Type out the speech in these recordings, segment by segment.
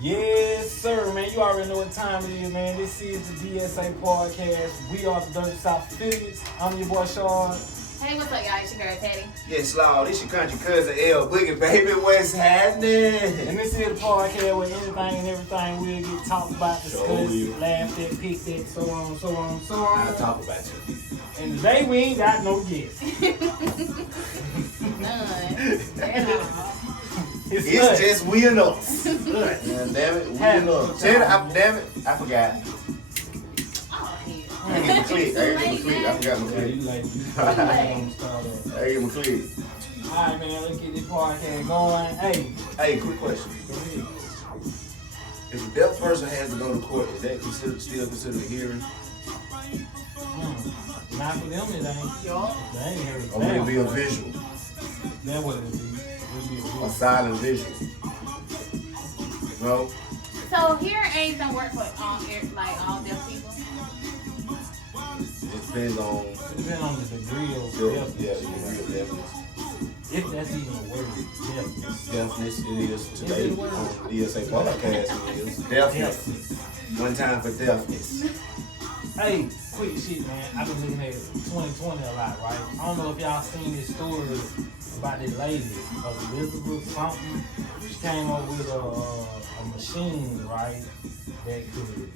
Yes, sir, man. You already know what time it is, man. This is the D.S.A. podcast. We are the Dirty South Affiliates. I'm your boy, Sean. Hey, what's up, y'all? It's your girl, Patty. Yes, Lord, this your country cousin L Boogie, baby. What's happening? And this is the podcast where anything and everything will get talked about, discussed, laughed at, picked at, so on, so on, so on. I'll talk about you. And today we ain't got no guests. None. It's just we and us. us. Man, damn it, we and us. Damn it, I forgot. Oh, hell. I get my click. I forgot my Yeah, click. you like you. I get my click. Alright, man, let's get this podcast going. Hey, quick question. Go ahead. If a deaf person has to go to court, is that still considered a hearing? Not for them, it ain't. Yup. They ain't heard Or would it be a visual? That what it be. It'd be a A visual. silent visual? No? So, hearing aids don't work for all deaf people? It depends on It depends on the degree of deafness. real deafness. If that's even a word, deafness. Deafness it is today Is it a word? on the D.S.A. podcast. It is deafness. One time for deafness. Hey, quick shit, man. I've been looking at 2020 a lot, right? I don't know if y'all seen this story about this lady, Elizabeth something. She came up with a machine, right, that could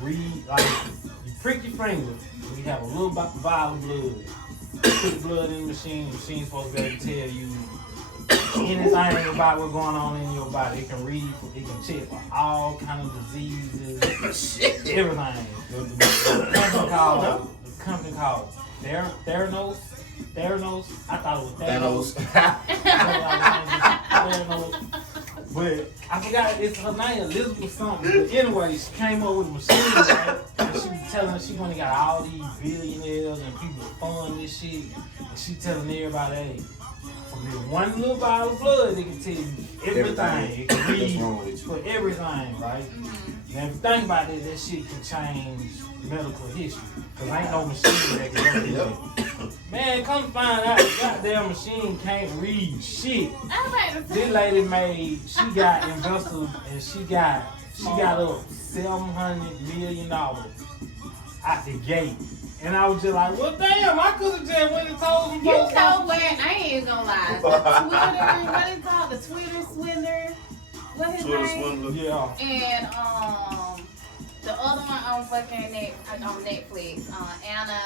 read, like, you prick your finger, and you have a little vial of blood. You put the blood in the machine's supposed to be able to tell you anything about what's going on in your body. It can read, it can check for all kind of diseases, everything. The company called Theranos. I thought it was Thanos. Theranos. But I forgot it's her name, Elizabeth something. But anyway, she came up with a machine, right? And she was telling she only got all these billionaires and people to fund this shit. And she telling everybody, hey, from this one little vial of blood, they can tell you everything. It can read for everything, right? Now, if you think about it, that shit can change medical history. Because ain't no machine that can do that. Man, come find out, the goddamn machine can't read shit. This lady she got investors, and she got up $700 million out the gate. And I was just like, well, damn, I could have just went and told them You folks. know what? I ain't even gonna lie. The Twitter, what is it called? The Twitter swindler? What his name? Yeah. And the other one on fucking Netflix, Anna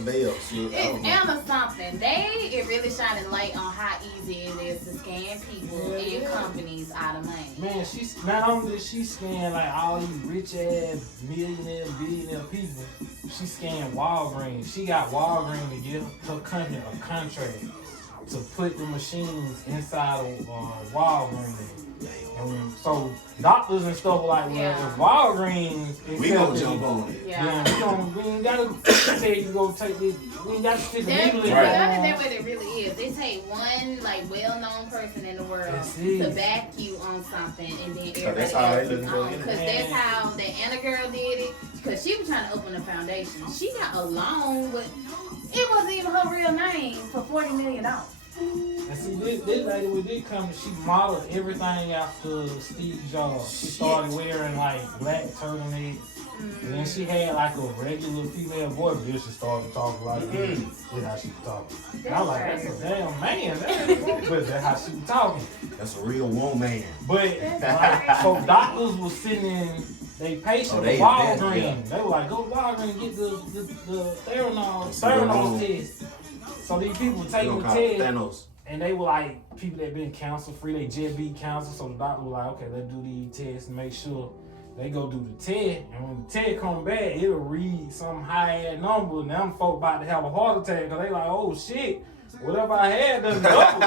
Bell, shit. It's Anna something. It really shining light on how easy it is to scam people and companies out of money. Man, not only did she scan like all these rich ass millionaire, billionaire people, she scanned Walgreens. She got Walgreens to give her company a contract to put the machines inside of Walgreens. And so doctors and stuff were like, well, if Walgreens, we gonna jump on it. Yeah. We ain't gotta say you go take this. We ain't got to stick That's legally. what it really is. They take one well-known person in the world to back you on something, and then everybody else is on. Because that's how the Anna girl did it. Because she was trying to open a foundation. She got a loan, but it wasn't even her real name for $40 million. And see, this lady with this company, she modeled everything after Steve Jobs. She started wearing like black turtlenecks. And then she had like a regular female voice, but she started talking like this. That's how she was talking. And I was like, that's a damn man. But that's how she was talking. That's a real woman. But so doctors was sending they patients to Walgreens. They were like, go to Walgreens and get the Theranos test. So these people were taking the test, and they were like people that been cancer free. They just beat cancer, so the doctor was like, okay, let's do these tests and make sure they go do the test. And when the test come back, it'll read some high ass number, and them folk about to have a heart attack because they like, oh shit, whatever I had done double.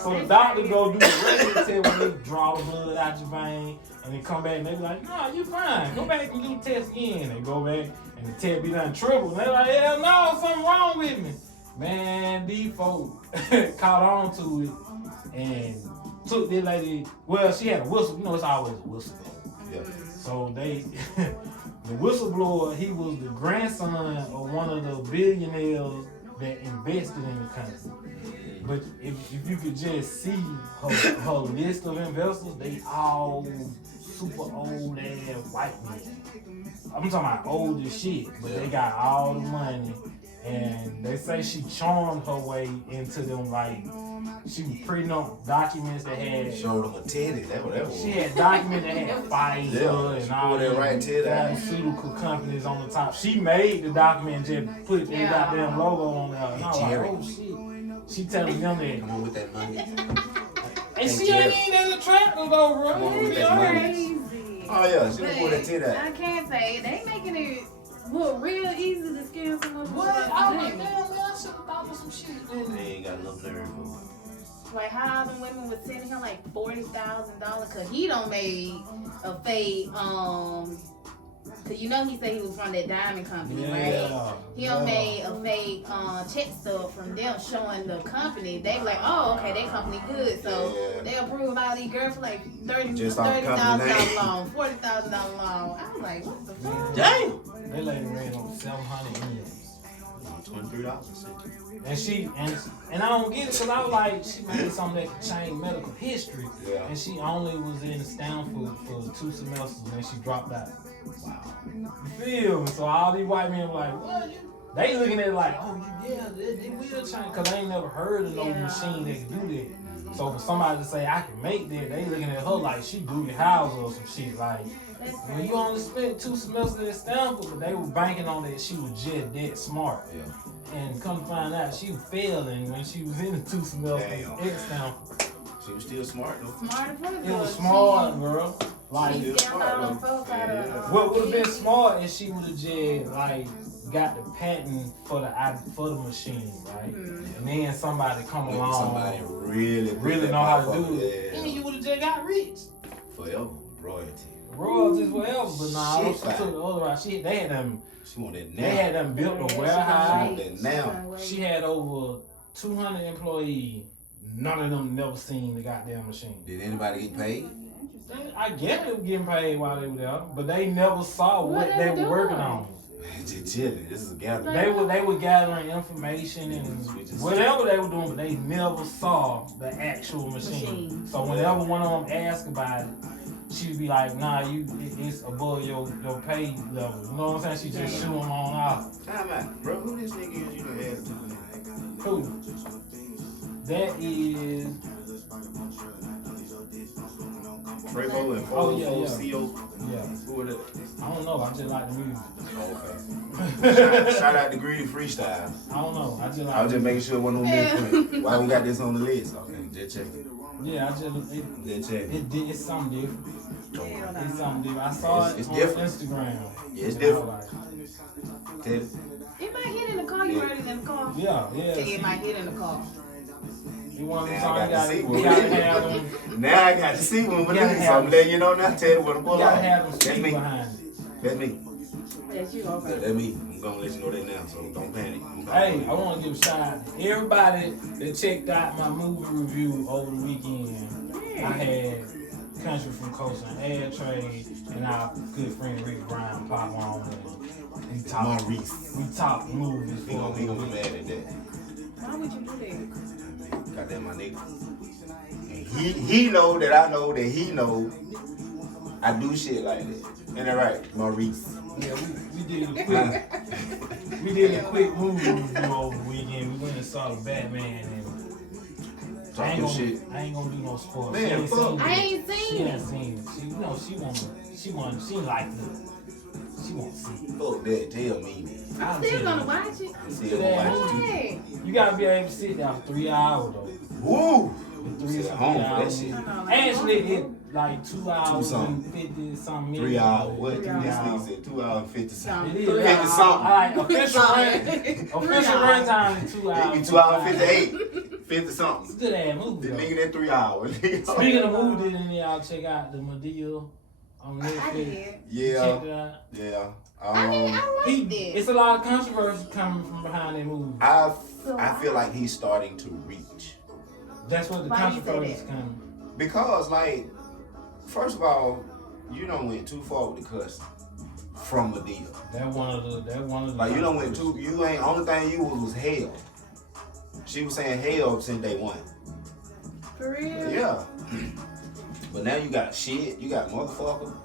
So the doctor go do the regular test when they draw the blood out your vein, and they come back and they be like, no, you fine. Go back and do the test again. They go back. And the test be done triple. And they like, hell no, something wrong with me. Man, these folks caught on to it and took this lady. Well, she had a whistle. You know, it's always a whistleblower. Yeah. So the whistleblower, he was the grandson of one of the billionaires that invested in the country. But if you could just see her list of investors, they all super old ass white men. I'm talking about old as shit, but they got all the money. And they say she charmed her way into them, like, she was printing up documents that had... Showed them a titty, that was. She had documents that had Pfizer and all that right pharmaceutical companies on the top. She made the document and just put their goddamn logo on there. And I was like, oh shit. She telling them that. Come on with that money. And she ain't even in the trap though, bro. Come on with that money. Oh yeah, she pulled that titty out. I can't say, they making it look real easy to scam someone. What? I was like, damn, man, I should have thought of some shit. They ain't got enough nerve for it. Like how them women was sending him like $40,000 cause he don't made a fake cause you know he said he was from that diamond company, right? He don't made a fake check stub from them showing the company. They like, oh okay, that company good, so they approved all these girls for like $30,000 loan, $40,000 loan. I was like, what the fuck? Dang! They lady ran on 700 M's. $23. And she and I don't get it because I was like, she made something that could change medical history. Yeah. And she only was in Stanford for 2 semesters and then she dropped out. Wow. You feel me? So all these white men were like, what? They looking at it like, oh yeah, they will change because they ain't never heard of no machine that can do that. So for somebody to say I can make that, they looking at her like she Doogie Howser or some shit. Like, well, you only spent 2 semesters at Stanford, but they were banking on that she was just that smart. Yeah. And come to find out, she was failing when she was in the 2 semesters at Stanford. She was still smart though. Smart as It was smart, girl. Like, what would have been smart is she would have just like got the patent for the machine, right? Mm-hmm. And then somebody come along, somebody really know how to do it, and you would have just got rich forever, royalties forever. But nah, she took the other route. They had them. She wanted now. They had them built a warehouse. She wanted now. She had over 200 employees. None of them never seen the goddamn machine. Did anybody get paid? I guess they were getting paid while they were there, but they never saw what they were working on. Just chilling. This is a gathering. They were gathering information and whatever they were doing, but they never saw the actual machine. So whenever one of them asked about it, she'd be like, nah, it's above your pay level. You know what I'm saying? She just shoo them on off. Time out. Bro, who this nigga is you done had to? Who? That is Trevo and CO. Yeah. Who are they? I don't know. I just like the music. Oh, okay. Shout out to Greedy Freestyle. I don't know. I was just making sure it wasn't on me. Why we got this on the list? Okay, just check it. Yeah, just check it. It's something different. It's something different. I saw it on different. Instagram. Yeah, it's different. It might hit in the car. You heard it in the car. Yeah. It might hit in the car. You want to have them. Now I got to see one with this. So I'm letting you know now. Tell you what I'm pulling off. That's me. That's me. That's you, okay. That's me. I'm going to let you know that now, so don't panic. Hey, I want to give a shout out to everybody that checked out my movie review over the weekend. I had Country from Coast and Air Trade and our good friend Rick Brown pop on. We talked movies. He gonna be mad at that. Why would you do that? Goddamn my nigga. And he know that I know that he know I do shit like that. Ain't that right, Maurice? Yeah, we did a quick movie review over the weekend. We went and saw the Batman and I ain't gonna do no spoilers. Man, I ain't seen it. She ain't seen it. She like to see it. Fuck that, tell me that. I'm still gonna watch it. I'm still gonna watch it too. You gotta be able to sit down for 3 hours though. Woo! 3 hours. Actually, it like 2 hours and 50 something minutes. 3 hours. What? This nigga said 2 hours and 50 something. It is 50 something. Alright, official run time is 2 hours. It be 2 hours and 58. 50 something. It's a good ass movie. The nigga that 3 hours. Speaking of movies, then y'all check out the Madea on Netflix. I did. Yeah. Check it out. Yeah. I liked it. It's a lot of controversy coming from behind that movie. I feel like he's starting to reach. That's what the controversy is coming. Because, like, first of all, you done went too far with the cussing from Madea. That one of the. Like, you done went too. You ain't only thing you was hell. She was saying hell since day one. For real? Yeah. But now you got shit. You got motherfucker.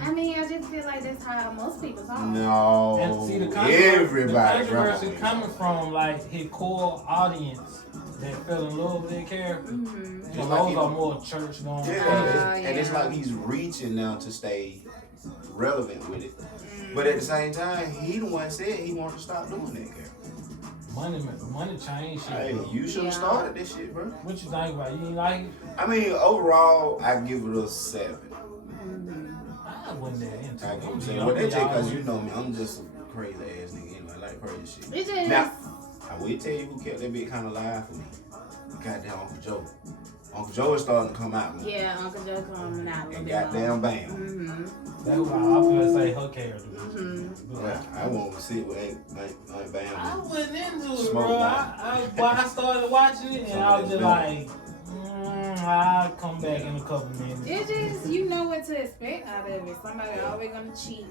I mean, I just feel like that's how most people talk. No. And see, the Everybody. controversy coming from like his core audience that fell in love with their character. Mm-hmm. And those are more church going. Yeah, and it's like he's reaching now to stay relevant with it. But at the same time, he the one said he wanted to stop doing that character. Money change shit. Hey, you should have started this shit, bro. What you think about it? You ain't like it? I mean, overall, I give it a 7. I wasn't that into I it. give it a 7. What they take, because you know me, I'm just a crazy ass nigga anyway. I like crazy shit. It just, Now, I will tell you who kept that bit kind of live for me. Goddamn Uncle Joe. Uncle Joe is starting to come out, man. yeah, Uncle Joe coming out. And goddamn bam. Mm-hmm. That's why I feel say her character. Yeah, I won't sit with ain't bam. I wasn't into it, Smoke bro. one. I started watching it and I was just like, I'll come back in a couple minutes. It's just, you know what to expect out of it. Somebody always gonna cheat.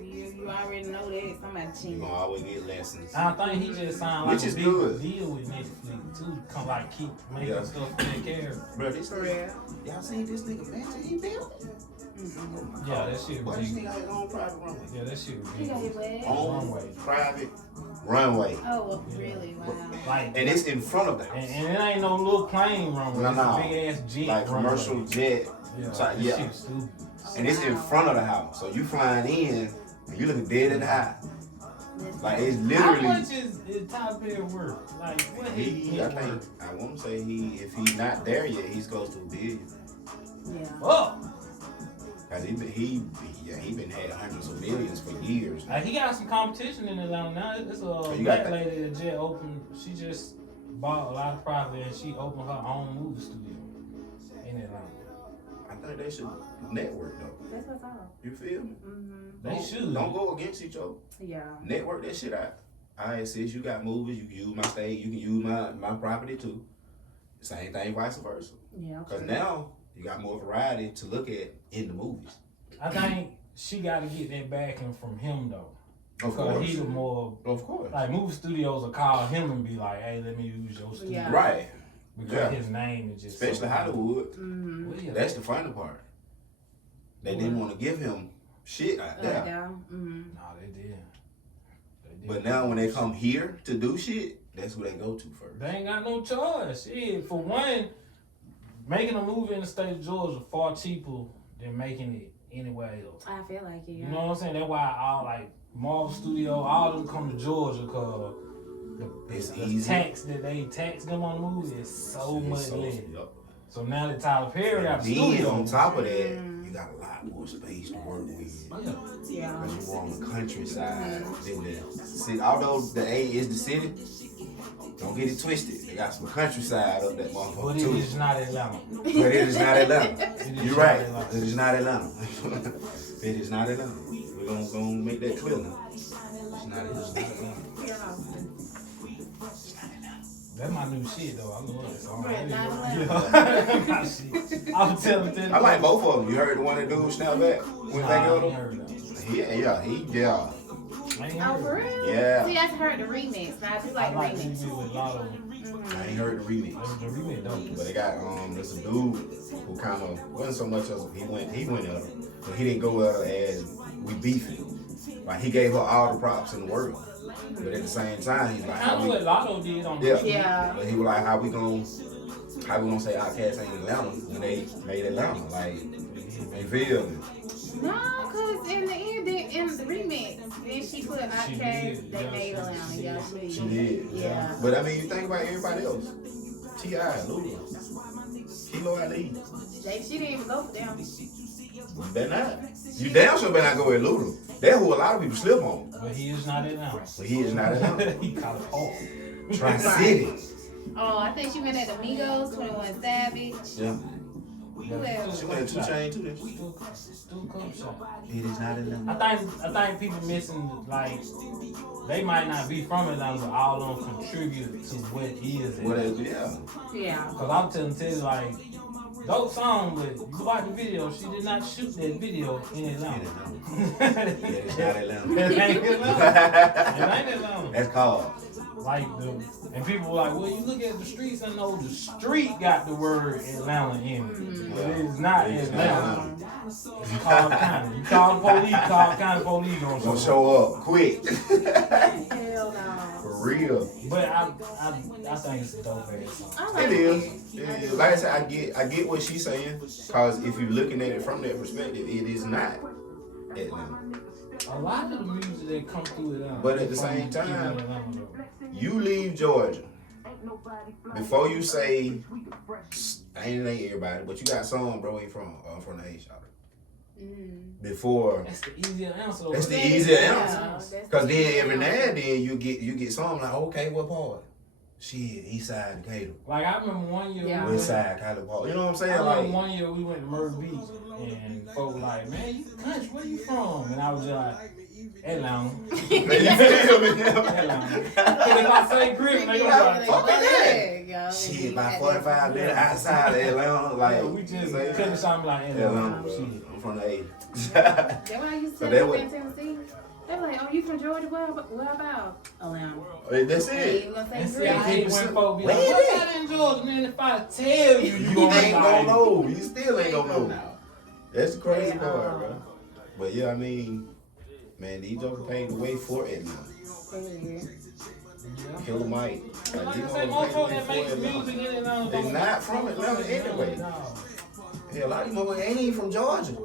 You already know that. Somebody You cheating. gonna always get lessons. I think he just signed like Which a is big good. deal with Netflix too. Come like keep making stuff for their character. Bro, this For real. y'all seen this nigga mansion he built? Yeah, that shit Why this ridiculous. nigga got his own private runway? Yeah, that shit He got his ridiculous. leg. Runway. Private runway. Oh, really? Wow. Like, And it's in front of the house. and it ain't no little plane runway. No, It's no. a big ass jet Like runway. commercial jet. Yeah, So, that yeah. shit stupid. And it's in front of the house. So you flying in and you looking dead in the eye. Like it's How literally much is Top Bear worth? Like, what he I think I wanna say if he's not there yet, he's close to $1 billion. Yeah. Oh, Cause he been had hundreds of millions for years. he got some competition in Atlanta now. It's a you got black that. lady that just opened. She just bought a lot of property and she opened her own movie studio in Atlanta. I think they should network though. That's what's up. You feel me? They should. Don't go against each other. Yeah. Network that shit out. Alright, sis, you got movies, you can use my stage, you can use my property too. Same thing, vice versa. Yeah. Cause now you got more variety to look at in the movies. I think she got to get that backing from him though. Of Because course. he's the more Of course. like movie studios will call him and be like, "Hey, let me use your studio." Yeah. Right. Because Yeah. his name is just Especially so Hollywood. Well, yeah. That's the funny part. They didn't want to give him shit out there. Yeah. No, they did. But now when they come here to do shit, that's who they go to first. They ain't got no choice. Shit, for one, making a movie in the state of Georgia far cheaper than making it anywhere else. I feel like it. You know what I'm saying? That's why all like Marvel Studio, all of them come to Georgia because It's the easy. tax that they tax them on the movie is so much less. Yup. So now that Tyler Perry got a Then studio, on top of that, you got a lot more space to work with. Yeah. Because you're on the countryside than the city. Although the A is the city, don't get it twisted. They got some countryside up that but motherfucker it too. is not Atlanta. But it is not Atlanta. It is You're not right. Atlanta. It is not Atlanta. It is not Atlanta. We're gonna make that clear now. It's not Atlanta. That's my new shit though. I love that song. Right, not Yeah. My shit. I'm telling I like both of them. You heard the one that dude snap back when Nah, they I go ain't to? heard that. Yeah. I ain't Oh, heard for that. real? Yeah. See, I heard the remix. But I do I like the like remix. movies with a lot of them. I ain't heard the remix. The remix dope. But they got there's a dude who kind of wasn't so much as he went at her, but he didn't go at her as we beefing. Like he gave her all the props in the world, but at the same time he's like, Kind of what Lotto did on yeah. the Yeah. But he was like, how we gonna say Outkast ain't Atlanta when they made Atlanta? Like, you feel me? No, because in the end, in the remix, then she put Outkast, did, they yeah, made Atlanta. Yeah, She did. Yeah. But I mean, you think about everybody else. T.I., Luda, Kilo Ali. She didn't even go for them. You better not. You damn sure better not go with Luda. That's who a lot of people slip on. But he is not Atlanta. But he is not Atlanta. He called it off. Tri-City. Oh, I think she went at Amigos, 21 Savage. Yeah. Who else? She went at 2 Chainz too. Then. Still come shot. It is not Atlanta. I think people missing like they might not be from Atlanta, but all of them contribute to what is What Atlanta. is yeah. Yeah. Cause I'm telling you, like, dope song, but you watch the video, she did not shoot that video in Atlanta. It is not Atlanta. It ain't Atlanta. It ain't Atlanta. That's called. and people were like, well, you look at the streets and know the street got the word Atlanta in it. But it's not Atlanta. It's called County. You call the police, call County police gonna show up quick. Hell no. For real. But I think it's a dope ass song. It is. Like I said, I get what she's saying. Because if you're looking at it from that perspective, it is not Atlanta. A lot of the music that come through Atlanta. But at the same time, you leave Georgia. Before you say, I ain't everybody, but you got some, bro, ain't from the A shop. Before that's the easier answer. That's the easier answer. Because then every now and then you get some like, okay, what part? Shit, East Side Decatur. Like I remember one year West Side College Park. You know what I'm saying? I remember one year we went to Myrtle Beach and folks were like, man, you country, where you from? And I was just like, Atlanta. Atlanta. If I say grip, they gonna be like, fuck that. Shit, about 45 minutes outside of Atlanta. Like, we just couldn't something like Atlanta. I'm from the A. That's what I used to tell in Tennessee. They were like, oh, you from Georgia? Where about Atlanta? That's it. That's it. I hate when folks be like, what's out in Georgia? Man, if I tell you, you ain't gonna know. You still ain't gonna know. That's the crazy part, bro. But yeah, I mean, man, these jokers paved the way for Atlanta. Killer Mike. Like I say, most folks that make music in Atlanta, they not from Atlanta anyway. Yeah, a lot of these motherfuckers ain't even from Georgia.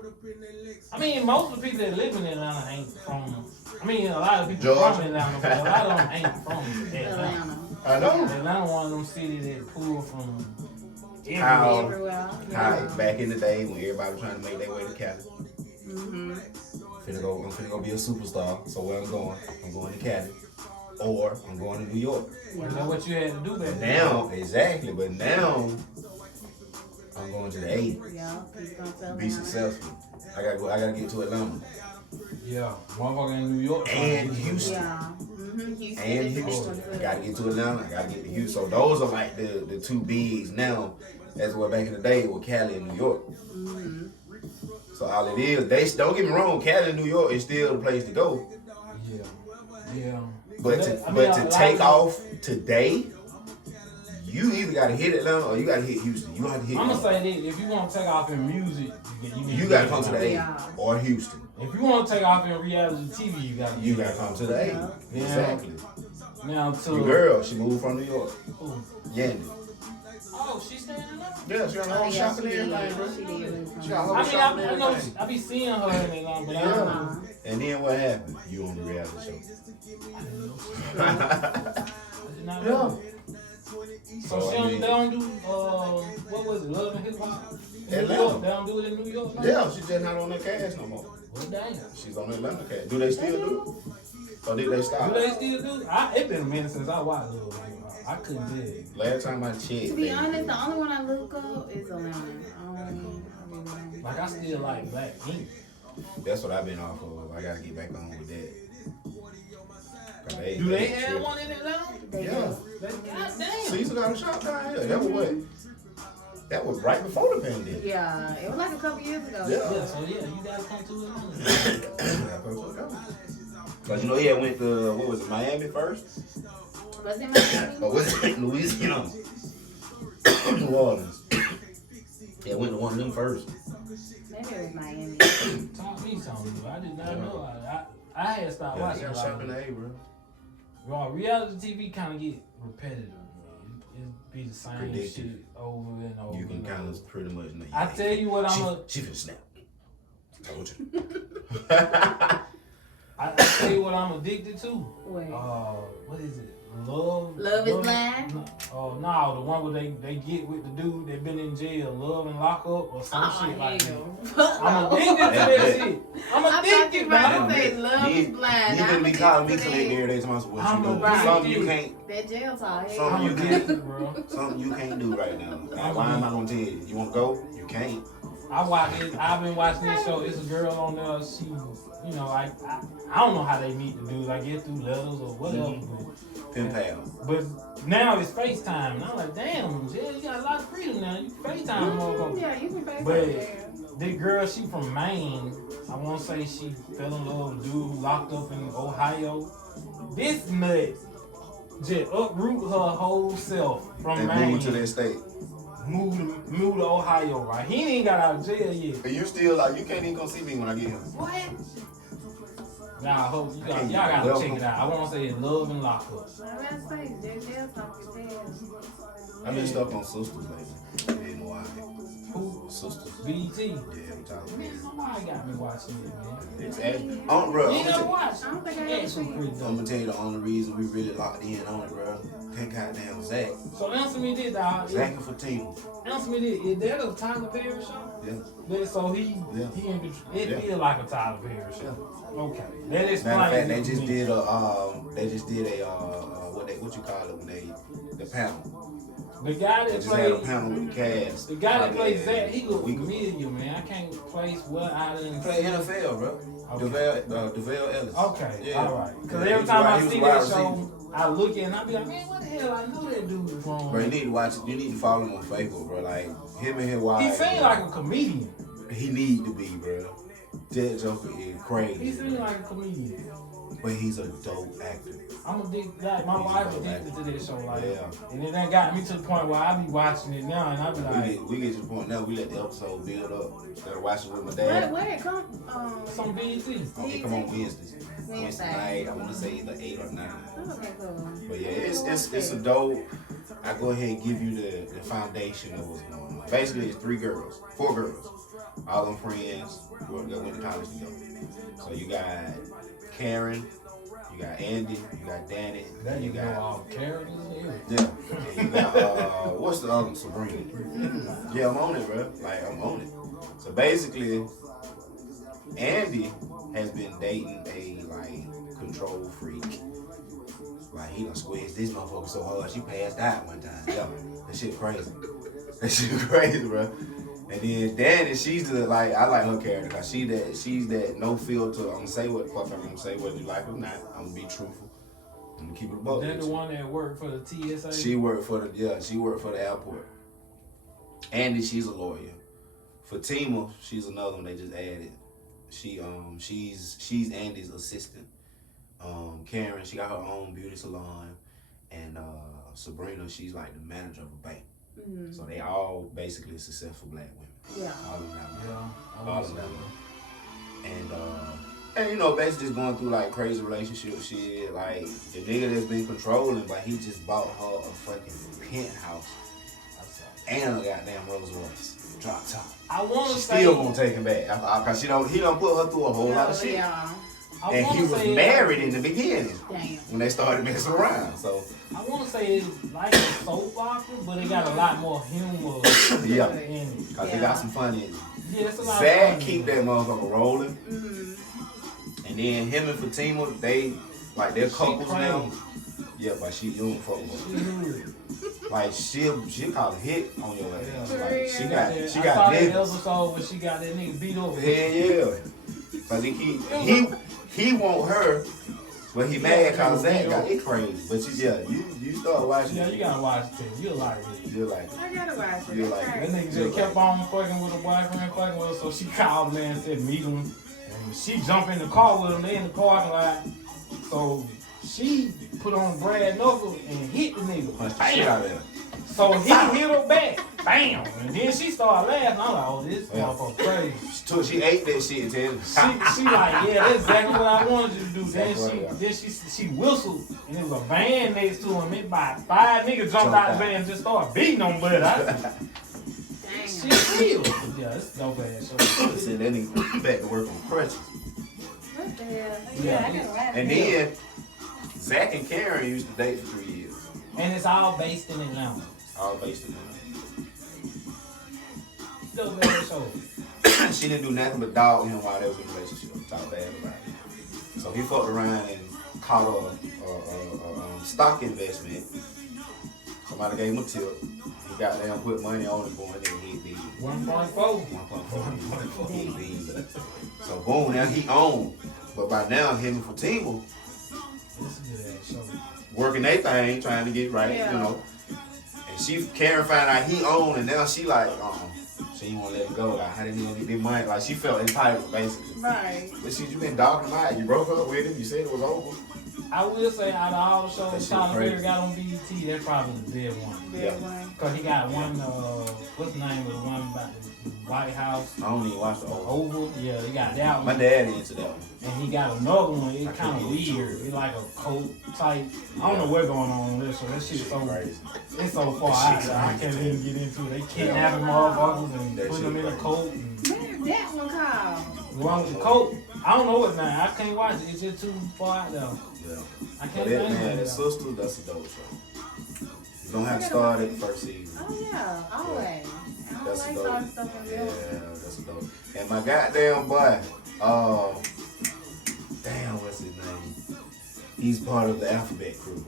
I mean, most of the people that live in Atlanta ain't from. I mean, a lot of people from Atlanta, but a lot of them ain't from Atlanta. I know. Atlanta one of them cities that pull from everywhere. How back in the day when everybody was trying to make their way to Cali. I'm finna go be a superstar. So where I'm going to Cali. Or I'm going to New York. Is that what you had to do back then? Now, exactly. But now, I'm going to the A. Be successful. I gotta get to Atlanta. Yeah, motherfucker in New York. And Houston. And Houston. I gotta get to Atlanta. I gotta get to Houston. So those are like the two bigs now. As well back in the day with Cali and New York. So all it is, don't get me wrong, Cali and New York is still the place to go. Yeah. But to take off today, you either gotta hit Atlanta or you gotta hit Houston. You don't have to hit. I'm gonna say this: if you want to take off in music, you gotta come to the A or Houston. If you want to take off in reality TV, you gotta come to the A. Exactly. Now to your girl, she moved from New York. Yandy. Oh, she's staying in Atlanta? Yeah, she got her own shop in everything, bro. She got her own shop in everything. I be seeing her in Atlanta, but I don't know. And then what happened? You on the reality show. Yeah. So they don't do, what was it, Love and Hip Hop? Atlanta. They don't do it in New York? Yeah, she's just not on that cast no more. Well, damn. She's on the Atlanta cast. Do they still do? Or did they stop? Do they still do? It's been a minute since I watched Love and Hip Hop. I couldn't tell you. Last time I checked. To be honest, the only one I look up is Atlanta. Like, I still like Black Ink. That's what I've been off of. I gotta get back on with that. Do they have one in Atlanta? Yeah. God damn. Caesar got a shop down here. That was what? That was right before the pandemic. Yeah, it was like a couple years ago. Yeah. So yeah, you gotta come to Atlanta. Cause you know he had went to, what was it, Miami first? Was it Miami? Or was it Louisiana? New Orleans. Yeah, went to one of them first. Maybe it was Miami. Taught me something, I did not know. I had stopped watching a lot of A, bro. Well, reality TV kind of get repetitive. It be the same shit over and over. You can kind of pretty much know. I tell you what, she finna snap. Told you. I tell you what I'm addicted to. What is it? Love is Blind? No, the one where they get with the dude that been in jail, Love and Lock Up or some shit like that. I'm addicted to that shit. I'm addicted, man. Love is Blind. You didn't be calling me to that every day. Something you can't. That jail talk. Something you can't do right now. Why am I gonna tell you? You wanna go? You can't. I've been watching this show. It's a girl on there. She, you know, I don't know how they meet the dudes. I guess through letters or whatever. Pen pal. But now it's FaceTime. And I'm like, damn, Jay, you got a lot of freedom now. You can FaceTime motherfucker. Yeah, you can FaceTime. But the girl, she from Maine. I want to say she fell in love with a dude locked up in Ohio. This nuts. just uproot her whole self from and Maine. move to that state. Move to Ohio, right? He ain't got out of jail yet. And you still like, you can't even come see me when I get here. What? Nah, I hope y'all gotta check it out. I want to say it's Love and Lockup. I've been stuck on Sisters lately. You know why? Who? Sisters. BT. Yeah, I'm talking Man, somebody got me watching it, man. It's actually, bro. You ain't never watched? I don't think I Yeah, ever it's seen pretty it. I'm dope. gonna tell you the only reason we really locked in on it, bro. Can't goddamn Zach. So answer me this, dog. Zach and Fatima. Answer me this. Is that a Tyler Perry show? Yeah. So he in the, it feel like a Tyler Perry show. Okay. That explains. Matter of fact, they it to just me. did a what you call it when the panel. The guy They that just had a played panel with the cast. the guy that plays Like, Zach, he look we could- familiar, man. I can't place what island. He played NFL, bro. Okay. DeVale Ellis. Okay, Yeah. all right. Because Yeah, every time I he was see a wide that receiver. show, I look at it and I be like, man, what the hell? I know that dude from. Bro, you need to watch it. You need to follow him on Facebook, bro. Like him and his wife. He seemed like a comedian. He need to be, bro. That Joker is crazy. He seemed like a comedian. But he's a dope actor. I'm addicted. Like my He's wife dope addicted to that show, like, Yeah. and then that got me to the point where I be watching it now, and I be like, We get to the point now. We let the episode build up. Instead of watching with my Where dad. it come? it's on BET. It come on Wednesdays. Wednesday night. I want to say either 8 or 9. Okay, cool. But yeah, it's a dope. I go ahead and give you the foundation of what's going on. Basically, it's 4 girls, all them friends who went to college together. So you got Karen, you got Andy, you got Danny, Then and you you go got all characters and everything. yeah, and you got what's the other one? Sabrina. Yeah, I'm on it, bro. Like I'm on it. So basically, Andy has been dating a like control freak. Like he done squeezed this motherfucker so hard she passed out one time. Yeah, that shit crazy. That shit crazy, bro. And then Danny, she's the like I like her character because she's that no filter. I'm gonna say what the fuck I'm gonna say, whether you like it or not. I'm gonna be truthful. I'm gonna keep it a buck. Then the one that worked for the TSA. She worked for the airport. Andy, she's a lawyer. Fatima, she's another one they just added. She's Andy's assistant. Karen, she got her own beauty salon, and Sabrina, she's like the manager of a bank. Mm-hmm. So they all basically successful black women. Yeah. All of them. Yeah. All of them. And you know, basically just going through like crazy relationship shit. Like the nigga that's been controlling, but he just bought her a fucking penthouse and a goddamn Rolls Royce drop top. I want She to say. still gonna take him back cause he don't put her through a whole lot of shit. Yeah. I And he wanna was say- married in the beginning Damn. when they started messing around. So I want to say it's like a soap opera, but it got a lot more humor yeah, in it. cause they got some funny. Yeah, it's a lot Zach of keep that motherfucker rolling. Mm-hmm. And then him and Fatima, they're couples crazy. now. Yeah, but she don't fuck with her. Like she'll call a hit on your ass. Yeah. Like she I got saw that niggas. episode where she got that nigga beat up. Hell yeah. Cause he want her, but he mad cause Zach got it crazy. But you start watching. Yeah, you gotta watch it too. You'll like it. You're like, I gotta watch it. You're like- That nigga just kept on fucking with her boyfriend, fucking with her, so she called him and said meet him. And she jumped in the car with him, they in the parking lot. So she put on Brad Knuckles and hit the nigga. punch the shit out of him. So he hit her back. Bam! And then she started laughing. I'm like, oh, this Yeah. motherfucker crazy. She ate that shit, Ted. She like, yeah, that's exactly what I wanted you to do. Exactly right. Then she whistled, and there was a van next to him. It about 5 niggas jumped out the van and just started beating on Bud. She real. Yeah, it's a dope ass show. Said that nigga back to work on crutches. What the hell? Yeah. Yeah, I gotta watch And it. then Zach and Karen used to date for 3 years. And it's all based in Atlanta. All based in Dope ass show. that. She didn't do nothing but dog him while they was in a relationship. Talk bad about it. So he fucked around and caught a stock investment. Somebody gave him a tip. He got there and put money on it, boy, and then he did 1.4. 1.4. He did. So boom, now he owned. But by now, him and Fatima This is a good ass show. working their thing, trying to get right, Yeah. you know. And Karen found out he owned, and now she like, she ain't want to let it go. Like, how did he get their money? Like, she felt entitled, basically. Right. But you been dogging him out. You broke up with him. You said it was over. I will say out of all the That shows shit Tyler Perry crazy. got on BET, that's probably the best one. Yeah. Cause he got one, what's the name of the one about the White House? I don't even watch the old. Oval, yeah, he got that My one. dad into that one. And he got another one, I it's kind of couldn't get weird. into it. It's like a cult type. I don't know what's going on with this, so that shit's so Crazy. it's so far That out shit there. I crazy. can't even get into it. They kidnapping motherfuckers and That putting them shit in a crazy. cult. And Where's that one called? the one with the coat, I don't know what name. I can't watch it. It's just too far out there. Yeah. I But can't that think man, of that it. sister, that's a dope show. You don't have to start at the first season. Oh yeah, always. I don't That's like dope. starting stuff in the Yeah, middle. that's a dope. And my goddamn boy, damn, what's his name? He's part of the Alphabet Crew.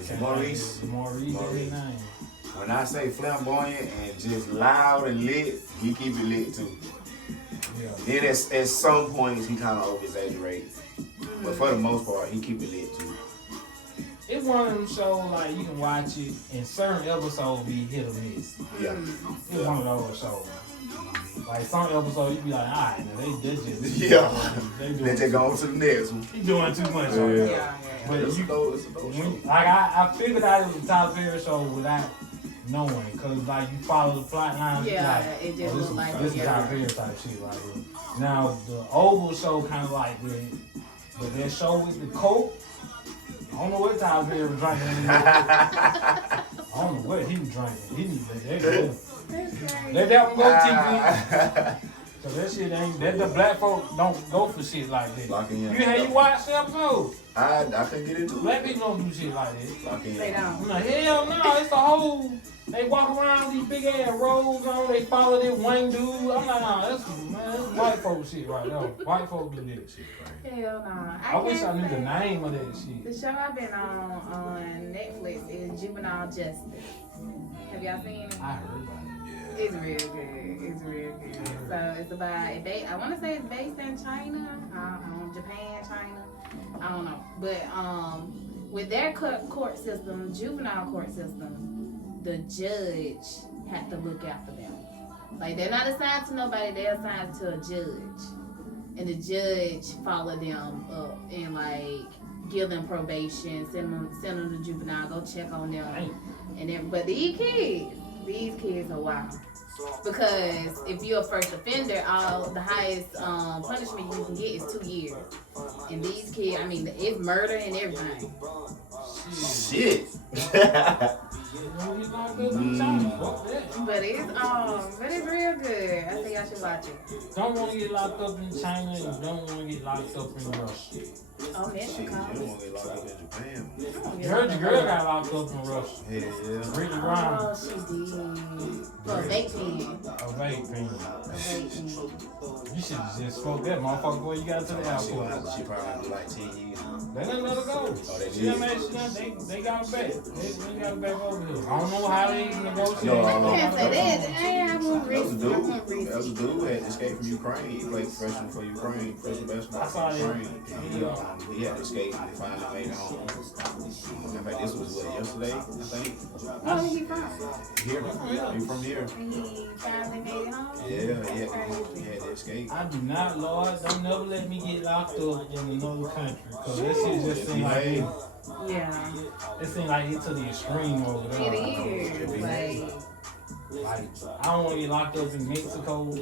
Is it Maurice? Maurice is his name. When I say flamboyant and just loud and lit, he keep it lit too. Yeah. Then at some points he kind of over exaggerates, but for the most part he keep it lit too. It's one of them shows like you can watch it and certain episodes be hit or miss. Yeah. It's one of those shows. Like some episodes you be like, alright, now they just Yeah. they Then they go on to the next one. he doing too much. Yeah. Right now. Yeah. But It's a you, dope show. like I figured out it was a Tyler Perry show without knowing, cause like you follow the plot line. Yeah, like, it just this look is- like this is Tyler Perry type shit right here. Now the Oval show kind of like that, but that show with the Coke, I don't know what Tyler Perry was drinking. I don't know what he was drinking. He need to let that go. Let that one go, TV. So that shit ain't that the black folk don't go for shit like that. Lock in. You watch the episode? I couldn't get into Black it. people don't do shit like that. Lock in. They don't. No, hell no, it's a whole. They walk around with these big ass robes on. They follow this one dude. I'm like, nah, that's white folk shit right there. White folk do that shit. Hell no. I wish I can't knew the say- name of that shit. The show I've been on Netflix is Juvenile Justice. Have y'all seen it? I heard about it. It's real good. It's real good. So it's about I want to say it's based in China, Japan, China. I don't know, but with their court system, juvenile court system, the judge had to look after them. Like they're not assigned to nobody; they're assigned to a judge, and the judge follow them up and like give them probation, send them to juvenile, go check on them, and then. But these kids are wild. Because if you're a first offender, the highest punishment you can get is 2 years. And these kids, I mean, it's murder and everything. Shit. But it's real good. I think I should watch it. Don't want to get locked up in China and don't want to get locked up in Russia. Oh, Shit, you Mexico. don't want to get locked up in Japan. Georgia girl got locked up in Russia. Hell yeah. Brittany Griner. Oh, she did. For a vape pen. A vape pen. A vape pen. You should have just smoked that motherfucker before you got to the airport. She probably do like 10 years. They didn't let her go. Oh, they She did? done they got her back. They got her back over here. I don't know how they negotiated. No, I can't say that. I won't That was a reach. dude. That was a dude who had escaped from Ukraine. He played professional for Ukraine, professional basketball I saw for that. Ukraine. And he had to escape and they finally made it home. In fact, this was what, yesterday, I think? Where was he from? Here. He from here. And he finally made it home? Yeah, he had to escape. I do not, Lord. Don't never let me get locked up in another country. Cause that shit just seems like it. Yeah. It seems like it to the extreme over there. It is. Like, I don't want to get locked up in Mexico.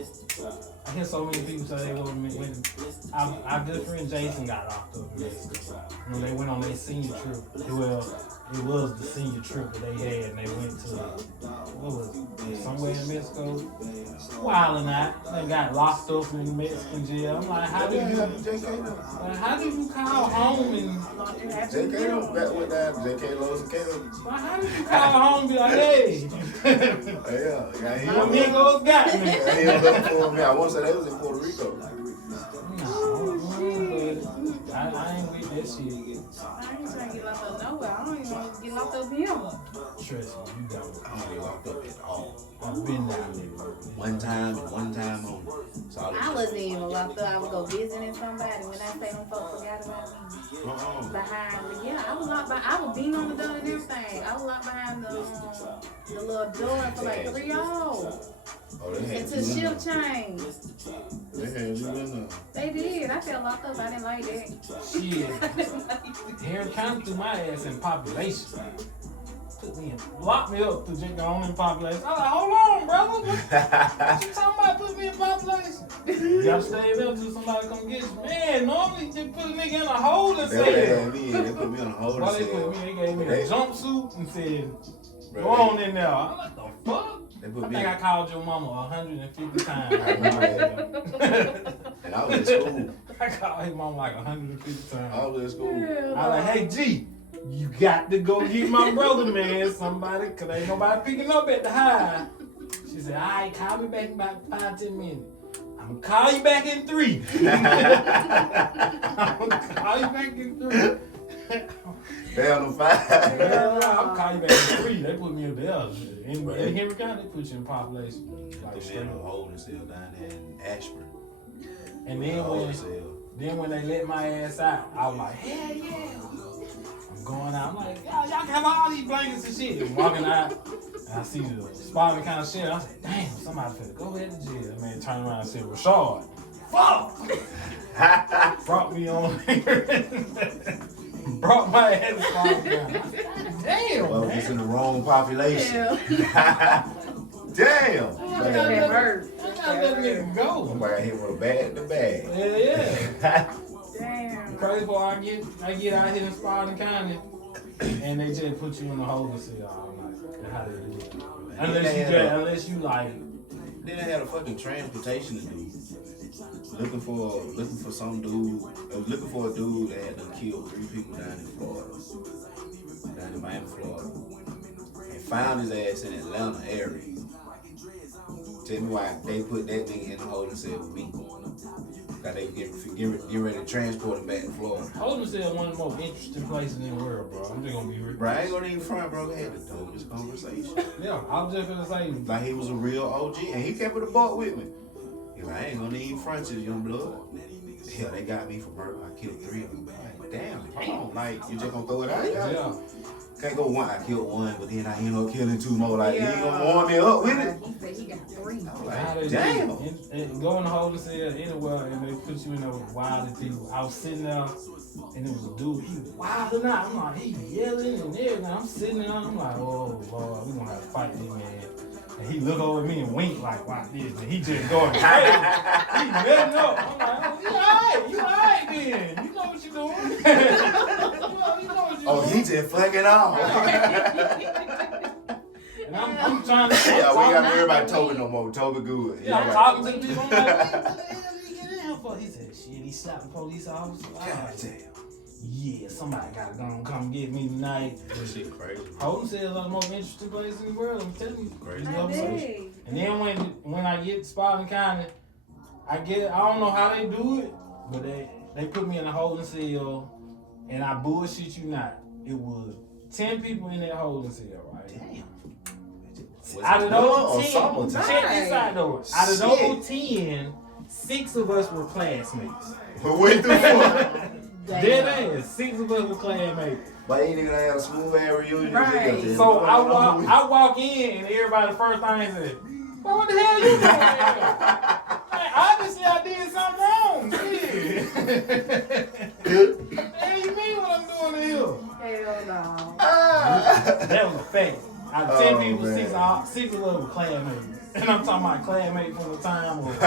I hear so many people say they went. Our good friend Jason got locked up in Mexico. When they went on their senior trip. Well, it was the senior trip that they had, and they went to what was it? Somewhere in Mexico. Wilding out. They got locked up in Mexican jail. I'm like, how did you call home and JK don't bet what that JK loves and Caleb. like, how did you call home and be like, hey, Yeah, he my don't amigos got me? he don't look for me. I want to say they was in Puerto Rico. No, but I ain't with that shit. I ain't trying to get locked up nowhere. I don't even want to get locked up here. Trust me, you got it. I don't get locked up at all. I've been down there. One time and one time only. I wasn't even locked up. I would go visiting somebody when I say them folks forgot about me. Behind me. Yeah, I was locked behind. I was beating on the door and everything. I was locked behind the little door for like 3 hours. Oh, they had It's a you in shift there. change. They had you in there. They did. I felt locked up. I didn't like that. Shit. Harry County threw my ass in population. Took me and locked me up to just go on in population. I was like, hold on, brother. What you talking about putting me in population? You gotta stay there till somebody come get you. Man, normally they put a nigga in a holding cell. They put me on a holding Why they cell. put me? They gave me a jumpsuit and said, Bro, go on in there. I'm like, the fuck? They I put me think I called your mama 150 times. I remember that. And I was in school. I called his mama like 150 times. I was in school. I was like, hey, G, you got to go get my brother, man. Somebody, because ain't nobody picking up at the high. She said, all right, call me back in about 5-10 minutes. I'm going to call you back in 3. I'm going to call you back in 3. They on the 5. I'll call you back in 3. They put me in there. In Henry County, they put you in population. Like They made a holding cell down there in Ashburn. and then when they let my ass out, I was like, hell yeah. I'm going out. I'm like, y'all can have all these blankets and shit. And walking out, and I see the spotting kind of shit. I said, damn, somebody finna go ahead to jail. Man, turn around and said, Rashard, fuck! Brought me on here. Brought my ass to spotting down. Damn, Well, man. it's in the wrong population. Damn. That hurt. I gotta let nigga go. Somebody hit with a bag in the bag. Yeah. Damn. Crazy boy, I get out here in Spalding County, and they just put you in the holding cell all night. That's how they do it. Unless you like. Then they had a fucking transportation to do. Looking for some dude. Looking for a dude that had done killed 3 people down in Florida. Down in Miami, Florida. And found his ass in Atlanta area. Tell me why they put that nigga in the holding cell with me. Cause they get ready to transport him back to Florida. Holding cell one of the most interesting places in the world, bro. I'm just gonna be real. Bro, I ain't gonna even front, bro. We had the dopest conversation. Yeah, I was just gonna say. Like he was a real OG, and he kept it a buck with me. He like, I ain't gonna even front you, young blood. Hell, they got me for murder. I killed 3 of them. Like, damn, hold on. Like, you just gonna throw it out? Yeah. Can't go 1. I killed 1, but then I end up killing 2 more. Like, you ain't gonna warm me up with it. He said he got 3. I'm How they like, do it. damn. And go in the holding cell anywhere, and they put you in there with wild people. I was sitting there, and there was a dude. He was wilding out. I'm like, he yelling and everything. I'm sitting there. I'm like, oh Lord, we gonna have to fight this man. And he looked over at me and winked like, watch this. And he just going crazy. He letting up. I'm like, oh, you alright then. You know what you're doing. you know what you're Oh, doing. he just fucking off. And I'm trying to Yeah, we ain't got to worry about Toby no more. Toby good. Yeah, I'm talking to the people. I'm like, what the hell did he get in here for? He said, shit, he slapped the police officer. God damn. Yeah, somebody gotta come get me tonight. That shit crazy. Holding cells are the most interesting places in the world, I'm telling you. Crazy. And then when I get to Spalding County, I don't know how they do it, but they put me in a holding cell, and I bullshit you not. It was 10 people in that holding cell, right? Damn. Out of those 10, summertime? check this out though. Out of those 10, 6 of us were classmates. Wait through 4. Dead ass. 6 of us were classmates. But ain't gonna have a smooth ass reunion. Right. So I walk in and everybody first thing said, well, what the hell you doing here? Like, obviously I did something wrong. Shit. What the hell you mean what I'm doing here? Hell no. That was a fact. Out of 10 people, man. 6 of us were classmates. And I'm talking about classmates from the time of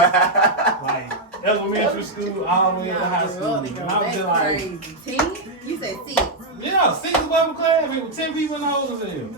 like elementary school all the way up to high school. And I was just like, 10? You said 6. yeah, 6 of us were classmates with 10 people in the holding cell.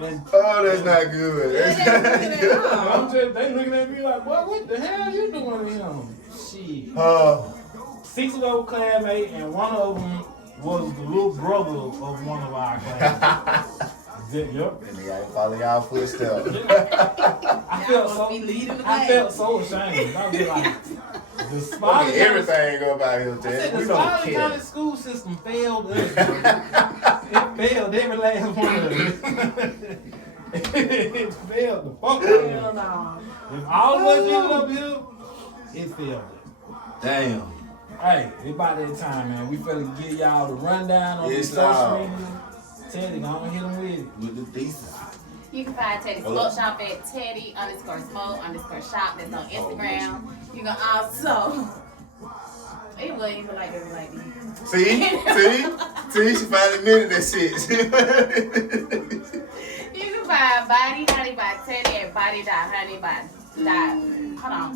And Oh, that's not good. That's not good. they looking at me like, boy, what the hell you doing here? Shit. Oh. 6 of us were classmates, and one of them was the little brother of one of our classmates. Yep. And they gotta follow y'all footsteps. I felt so ashamed. I was like, the Spalding Everything up out here, I said Ted. the We don't Spalding County care. school system failed us. It failed every last one of us. It failed the fuck out of Hell us. no. If all of us ended up here, it failed us. Damn. Hey, it's about that time, man. We finna give y'all the rundown on Yes, these social Lord. media. Teddy, go on hit them with it. With the thesis. You can find Teddy Smoke Shop at Teddy_Smoke_Shop. That's on Instagram. You can also. It wasn't even like it was like this. See, she finally admitted that shit. You can find Body Honey by Teddy at body.honey by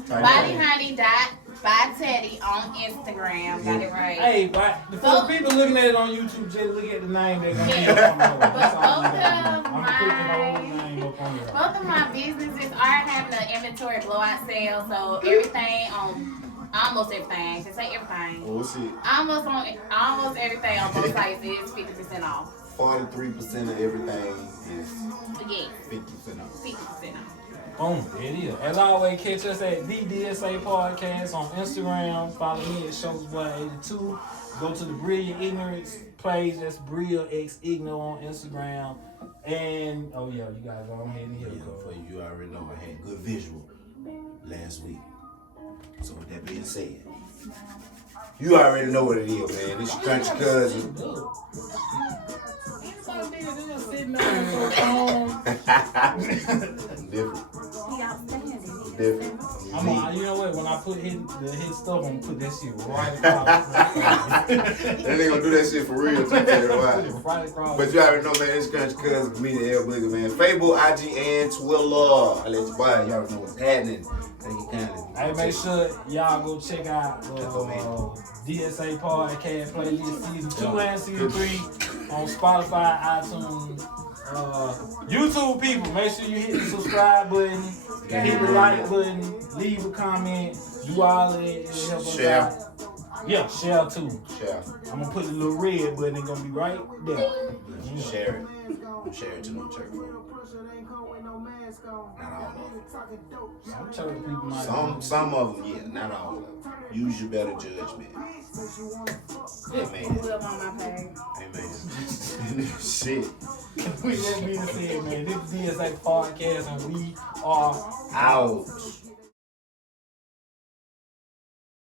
Bodyhoney.by Teddy on Instagram. Got it right. Hey, but for the people looking at it on YouTube, just look at the name they're gonna get on. Both of my businesses are having an inventory blowout sale, so everything on. Almost everything. Just say everything. Oh, shit. Almost everything on both sites is 50% off. 43% of everything is 50% off. 50% off. Boom, there it is. As always, catch us at the D.S.A. Podcast on Instagram. Follow me at ShowsBoy82. Go to the Brilliant Ignorance page. That's Brill X Igno on Instagram. And you guys go ahead and hit it. For you already know I had good visual last week. So with that being said, you already know what it is, man. It's your country cousin. Different. You know what? When I put his stuff, I'm gonna put that shit right across. They ain't gonna do that shit for real. Right across. But you already know, man. It's country cousin, comedian L Boogie, man. Facebook, IG, and Twitter. I let you buy. Y'all know what's happening. Hey, make sure y'all go check out D.S.A. Podcast playlist season 2 and season 3 on Spotify, iTunes, YouTube. People, make sure you hit the subscribe button, hit the like button, leave a comment, do all of that. It'll help us out. Yeah, share too. Share. I'm gonna put the little red button. It's gonna be right there. Share it. Share it to no church. Not all of them. Some of them, yeah, not all of them. Use your better judgment. Amen. Amen. Shit. We let me say, man, this is D.S.A. Podcast and we are out.